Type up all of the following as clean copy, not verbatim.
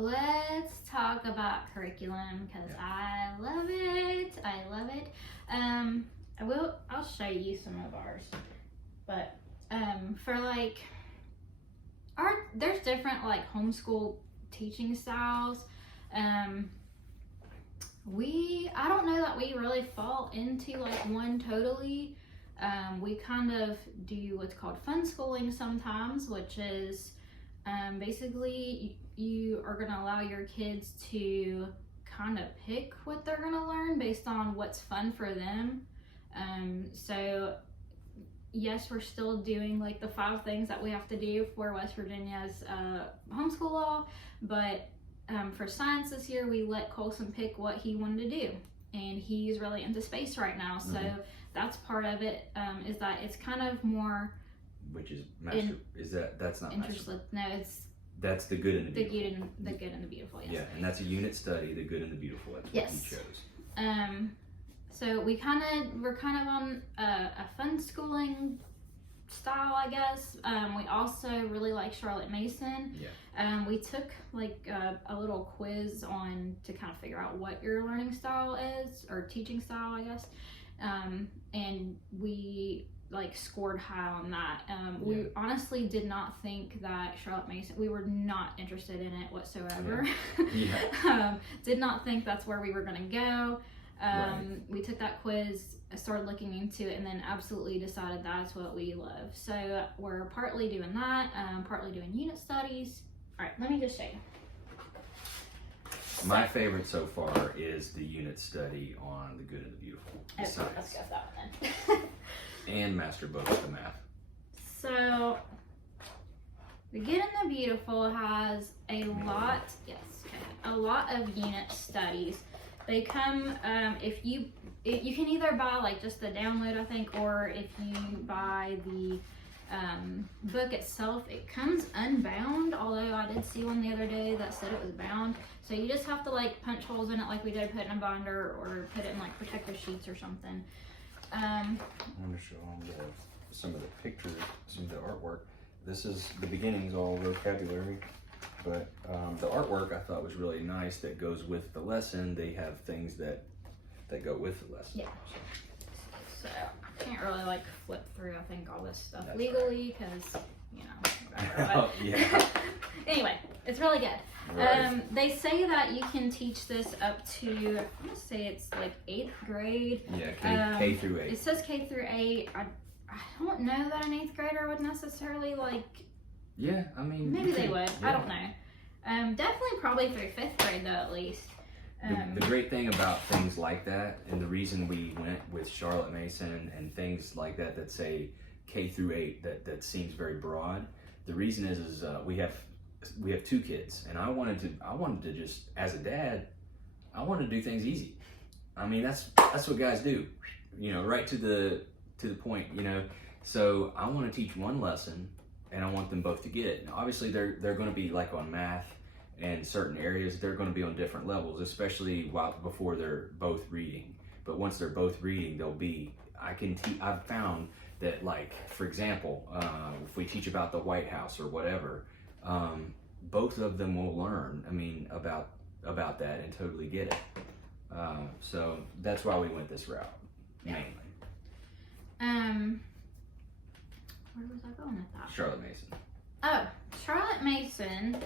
let's talk about curriculum because I love it. I'll show you some of ours, but for like there's different like homeschool teaching styles. I don't know that we really fall into like one totally. We kind of do what's called Funschooling sometimes, which is basically you are going to allow your kids to kind of pick what they're going to learn based on what's fun for them. So yes, we're still doing like the 5 things that we have to do for West Virginia's homeschool law, but for science this year, we let Colson pick what he wanted to do, and he's really into space right now. So that's part of it. Is that it's kind of more. Which is that's not interested? No, that's the good and the beautiful. The good and the beautiful. Yes. Yeah, and that's a unit study. The good and the beautiful. That's what he chose. So we're kind of on a Funschooling style, I guess. We also really like Charlotte Mason. Yeah. We took like a little quiz to kind of figure out what your learning style is, or teaching style, I guess. And we like scored high on that. We honestly did not think that Charlotte Mason, we were not interested in it whatsoever. Did not think that's where we were going to go. We took that quiz, started looking into it, and then absolutely decided that's what we love. So we're partly doing that, partly doing unit studies. All right, let me just show you. My favorite so far is the unit study on the good and the beautiful. Okay, let's go with that one then. And MasterBooks, the math. So the good and the beautiful has a lot of unit studies. They come if you can either buy like just the download, I think, or if you buy the book itself, it comes unbound, although I did see one the other day that said it was bound. So you just have to like punch holes in it like we did, put it in a binder, or put it in like protective sheets or something. I want to show them some of the pictures, some of the artwork. This is the beginnings, all vocabulary, but the artwork I thought was really nice that goes with the lesson. They have things that go with the lesson. Yeah. So I can't really like flip through, I think, all this stuff legally because, you know, whatever. Anyway, it's really good. Right. They say that you can teach this up to, I'm gonna say it's like 8th grade. Yeah, K through 8. It says K through 8. I don't know that an 8th grader would necessarily like. Yeah, I mean. Maybe they would. Yeah. I don't know. Definitely probably through 5th grade though, at least. The great thing about things like that, and the reason we went with Charlotte Mason and things like that that say K through 8, that seems very broad. The reason is we have 2 kids, and I wanted to just, as a dad, I wanted to do things easy. I mean, that's what guys do, you know, right to the point, you know. So I want to teach one lesson, and I want them both to get it. Now, obviously, they're going to be like on math and certain areas. They're going to be on different levels, especially before they're both reading. But once they're both reading, they'll be. I've found that, like, for example, if we teach about the White House or whatever, both of them will learn. I mean, about that and totally get it. So that's why we went this route mainly. Where was I going with that? Charlotte Mason. Oh, Charlotte Mason.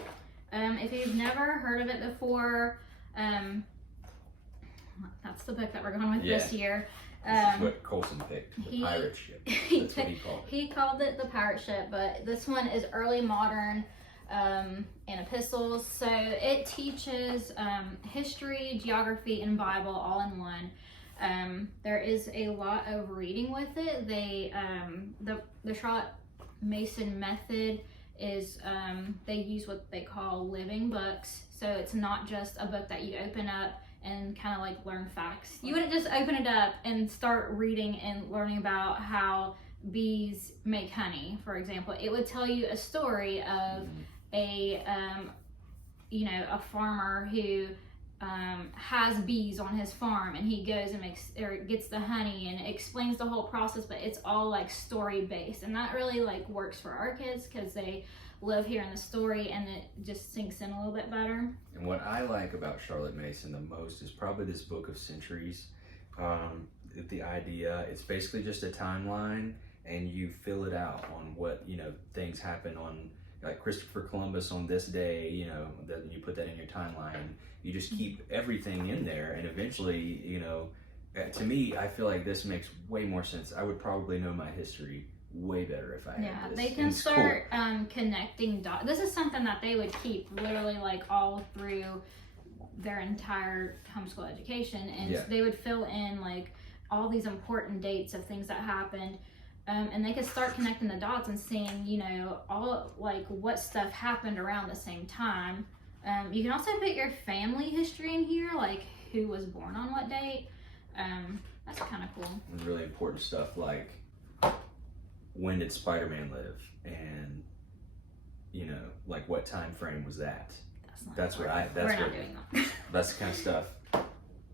If you've never heard of it before, that's the book that we're going with this year. This is what Colson picked, the pirate ship. That's what he called it. He called it the pirate ship, but this one is early modern and epistles. So it teaches history, geography, and Bible all in one. There is a lot of reading with it. The Charlotte Mason method is they use what they call living books. So it's not just a book that you open up and kind of like learn facts. You wouldn't just open it up and start reading and learning about how bees make honey, for example. It would tell you a story of a farmer who has bees on his farm, and he goes and gets the honey and explains the whole process, but it's all like story based, and that really like works for our kids because they live here in the story, and it just sinks in a little bit better. And what I like about Charlotte Mason the most is probably this book of centuries. The idea, it's basically just a timeline, and you fill it out on what, you know, things happen on, like Christopher Columbus on this day, you know, that you put that in your timeline. You just keep everything in there, and eventually, you know, to me, I feel like this makes way more sense. I would probably know my history way better if I had this. They can start connecting dots. This is something that they would keep literally like all through their entire homeschool education, and they would fill in like all these important dates of things that happened, and they could start connecting the dots and seeing, you know, all like what stuff happened around the same time. You can also put your family history in here, like who was born on what date. That's kind of cool. And really important stuff like, when did Spider-Man live, and, you know, like what time frame was that? That's what I. That's We're not doing that. That's the kind of stuff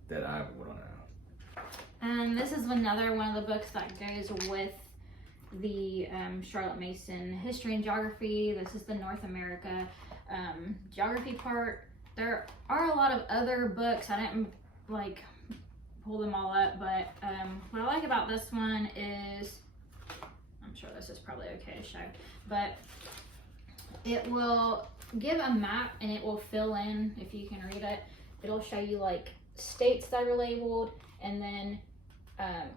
that I would want to know. And this is another one of the books that goes with the Charlotte Mason history and geography. This is the North America geography part. There are a lot of other books. I didn't like pull them all up, but what I like about this one is, I'm sure this is probably okay to show, but it will give a map and it will fill in, if you can read it, it'll show you like states that are labeled, and then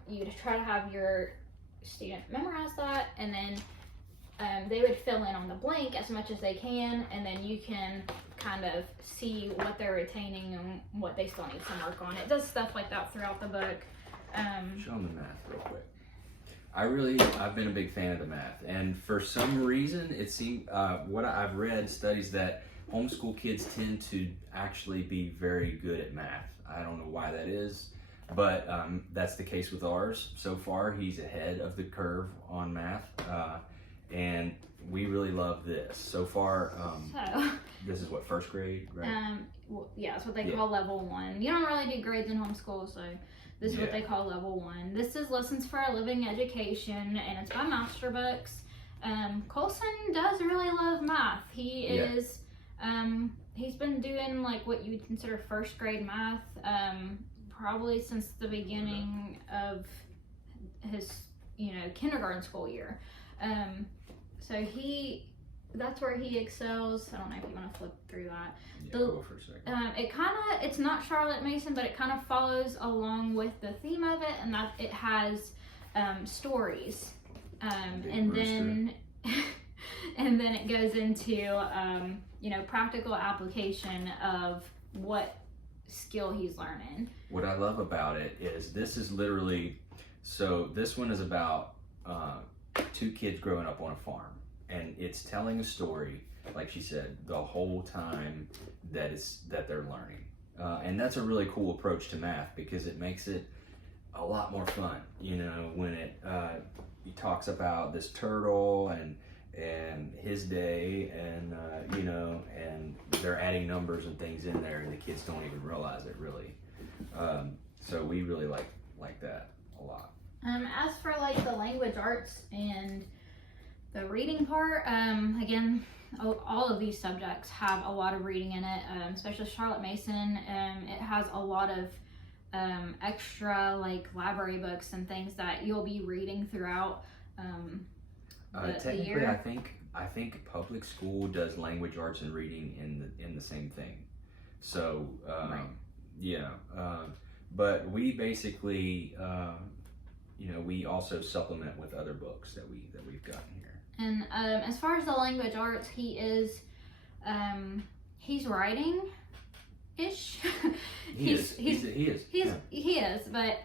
you try to have your student memorize that, and then they would fill in on the blank as much as they can, and then you can kind of see what they're retaining and what they still need some work on. It does stuff like that throughout the book. Show them the math real quick. I've been a big fan of the math, and for some reason it seems, what I've read studies that homeschool kids tend to actually be very good at math. I don't know why that is, but that's the case with ours. So far, he's ahead of the curve on math, and we really love this. So far, this is what, first grade, right? Well, yeah, it's what they call level 1. You don't really do grades in homeschool, so this is what they call level 1. This is Lessons for a Living Education, and it's by MasterBooks. Colson does really love math. He is, he's been doing like what you would consider first grade math, probably since the beginning of his, you know, kindergarten school year. So that's where he excels. I don't know if you want to flip through that. Yeah, go for a second. It's not Charlotte Mason, but it kind of follows along with the theme of it, and that it has stories, and then it goes into you know, practical application of what skill he's learning. What I love about it is this is literally, so this one is about 2 kids growing up on a farm, and it's telling a story, like she said, the whole time that they're learning, and that's a really cool approach to math, because it makes it a lot more fun. You know, when he talks about this turtle and his day, and you know, and they're adding numbers and things in there, and the kids don't even realize it really. So we really like that a lot. As for like the language arts and the reading part, again, all of these subjects have a lot of reading in it, especially Charlotte Mason. It has a lot of extra like library books and things that you'll be reading throughout Technically, the year. I think public school does language arts and reading in the same thing. So but we basically you know, we also supplement with other books that we've gotten here. And as far as the language arts, he is he's writing ish. He is, but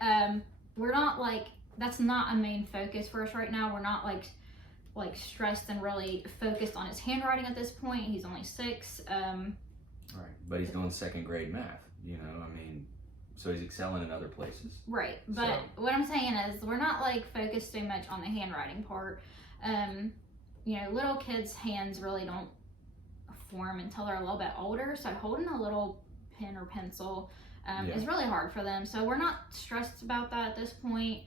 we're not like, that's not a main focus for us right now. We're not like stressed and really focused on his handwriting at this point. He's only 6. Right, but he's doing second grade math, you know, I mean, so he's excelling in other places. Right, but what I'm saying is we're not like focused so much on the handwriting part. You know, little kids' hands really don't form until they're a little bit older, so holding a little pen or pencil is really hard for them. So we're not stressed about that at this point.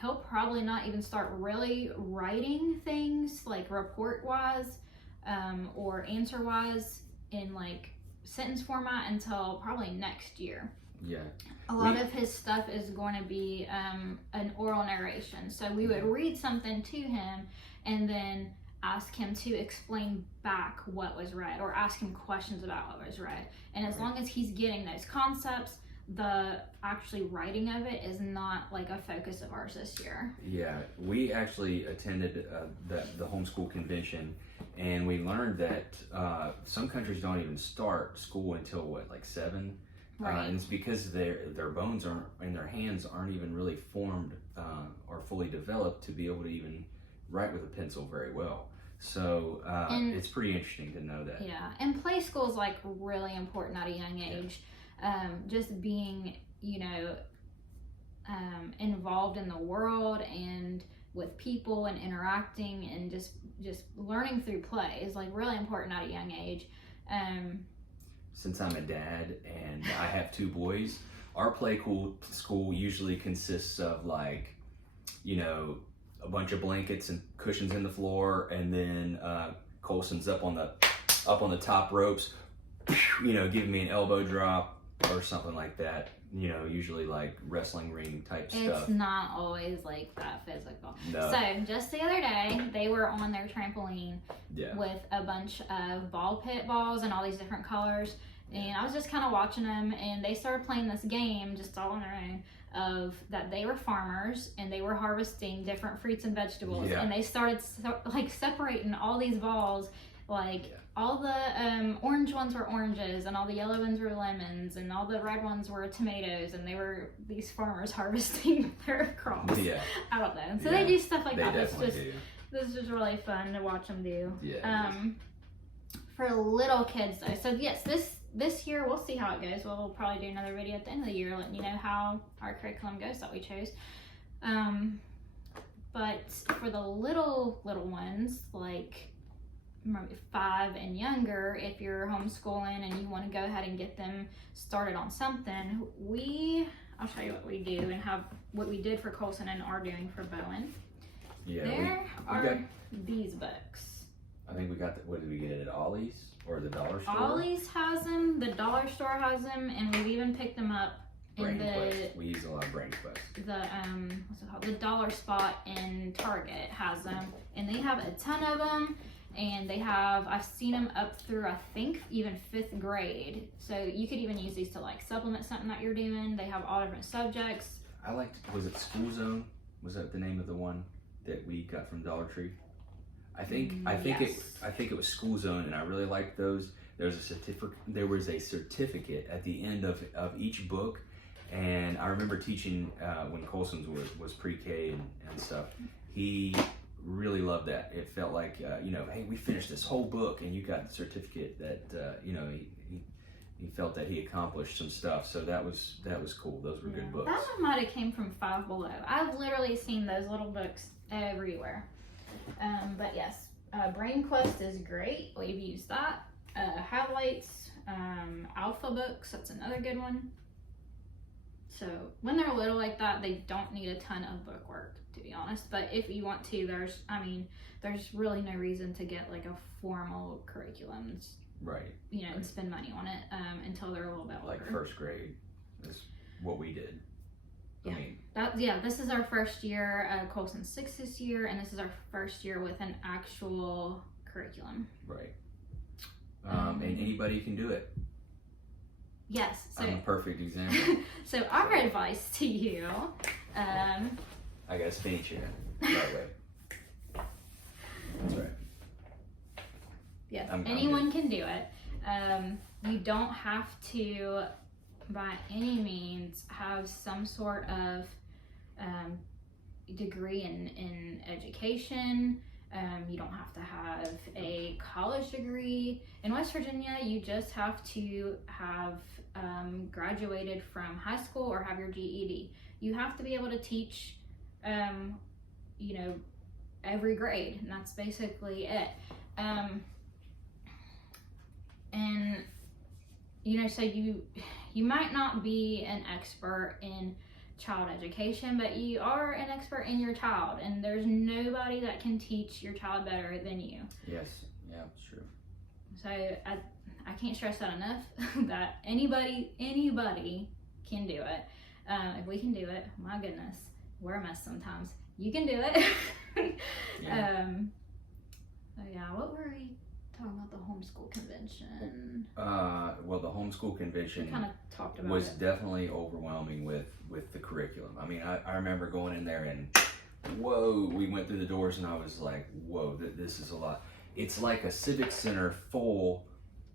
He'll probably not even start really writing things like report-wise or answer wise in like sentence format until probably next year. Yeah. A lot of his stuff is going to be an oral narration. So we would read something to him and then ask him to explain back what was read, or ask him questions about what was read. And as long as he's getting those concepts, the actually writing of it is not like a focus of ours this year. Yeah, we actually attended the Homeschool Convention, and we learned that some countries don't even start school until what, like 7? Right. And it's because their bones aren't, and their hands aren't even really formed or fully developed to be able to even write with a pencil very well. So it's pretty interesting to know that. Yeah, and play school is like really important at a young age. Just being, you know, involved in the world and with people and interacting and just learning through play is like really important at a young age. Since I'm a dad and I have 2 boys, our play school usually consists of like, you know, a bunch of blankets and cushions in the floor, and then Colson's up on the top ropes, you know, giving me an elbow drop or something like that. You know, usually like wrestling ring type stuff. It's not always like that physical. No. So just the other day, they were on their trampoline with a bunch of ball pit balls and all these different colors. And I was just kind of watching them, and they started playing this game just all on their own of that they were farmers and they were harvesting different fruits and vegetables. And they started like separating all these balls, like all the orange ones were oranges and all the yellow ones were lemons and all the red ones were tomatoes, and they were these farmers harvesting their crops out of them. So they do stuff like that. This is really fun to watch them do. For little kids though, so yes, this year we'll see how it goes. We'll probably do another video at the end of the year letting you know how our curriculum goes that we chose. But for the little ones, like maybe 5 and younger, if you're homeschooling and you want to go ahead and get them started on something, I'll show you what we do and what we did for Colson and are doing for Bowen. There are these books. I think we got what did we get it at Ollie's or the dollar store? Ollie's has them, the dollar store has them, and we've even picked them up in we use a lot of Brain Quest. The what's it called? The dollar spot in Target has them, and they have a ton of them. And I've seen them up through, I think, even 5th grade. So you could even use these to like supplement something that you're doing. They have all different subjects. I liked, was it School Zone? Was that the name of the one that we got from Dollar Tree? I think it was School Zone, and I really liked those. There was a certificate at the end of each book, and I remember teaching when Colson's was pre-K and stuff. He really loved that. It felt like you know, hey, we finished this whole book, and you got the certificate that you know, he felt that he accomplished some stuff. So that was cool. Those were good books. That one might have came from Five Below. I've literally seen those little books everywhere. But yes, Brain Quest is great. We've used that. Highlights, Alpha Books, that's another good one. So when they're little like that, they don't need a ton of book work, to be honest. But if you want to, there's really no reason to get like a formal curriculum, you know, and spend money on it until they're a little bit older. Like 1st grade is what we did. This is our first year. Colson's 6 this year, and this is our first year with an actual curriculum. Right. And anybody can do it. Yes. So, I'm a perfect example. So our advice to you. I gotta finish it right way. That's right. Yes, anyone can do it. You don't have to, by any means, have some sort of degree in education. You don't have to have a college degree. In West Virginia, you just have to have graduated from high school or have your GED. You have to be able to teach, you know, every grade, and that's basically it. And you know, so you might not be an expert in child education, but you are an expert in your child, and there's nobody that can teach your child better than you. Yes. Yeah, it's true. So I can't stress that enough that anybody can do it. If we can do it, my goodness, we're a mess sometimes. You can do it. Yeah. So yeah, what were we talking about? The homeschool convention. Well, the homeschool convention Kind of talked about was it. definitely overwhelming with the curriculum. I mean, I remember going in there and whoa, we went through the doors and I was like, whoa, this is a lot. It's like a civic center full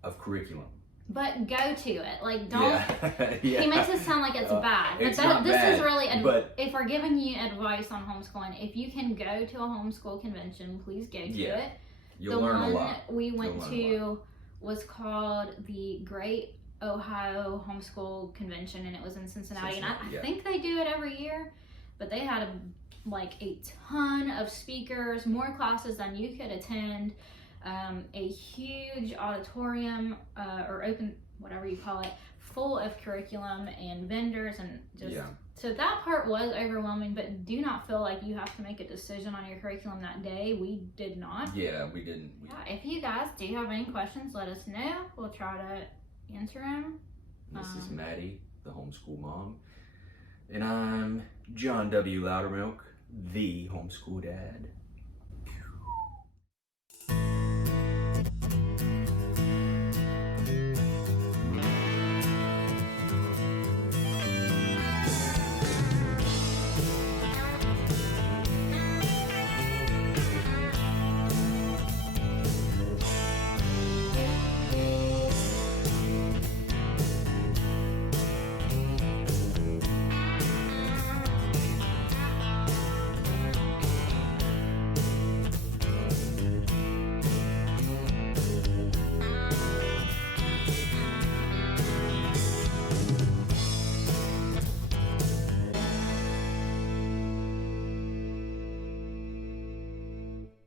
of curriculum. But go to it. Like, don't. Yeah. Yeah. He makes it sound like it's bad. But It's not this bad, is really, but if we're giving you advice on homeschooling, if you can go to a homeschool convention, please go to Yeah. it. you'll learn a lot. The one we went learn a to was called the Great Ohio Homeschool Convention, and it was in Cincinnati. And I yeah. think they do it every year, but they had a ton of speakers, more classes than you could attend. A huge auditorium or open, whatever you call it, full of curriculum and vendors, and just so that part was overwhelming. But do not feel like you have to make a decision on your curriculum that day. We did not. Yeah, we didn't. Yeah, if you guys do have any questions, let us know. We'll try to answer them. This is Maddie, the homeschool mom, and I'm Jon W Loudermilk, the homeschool dad.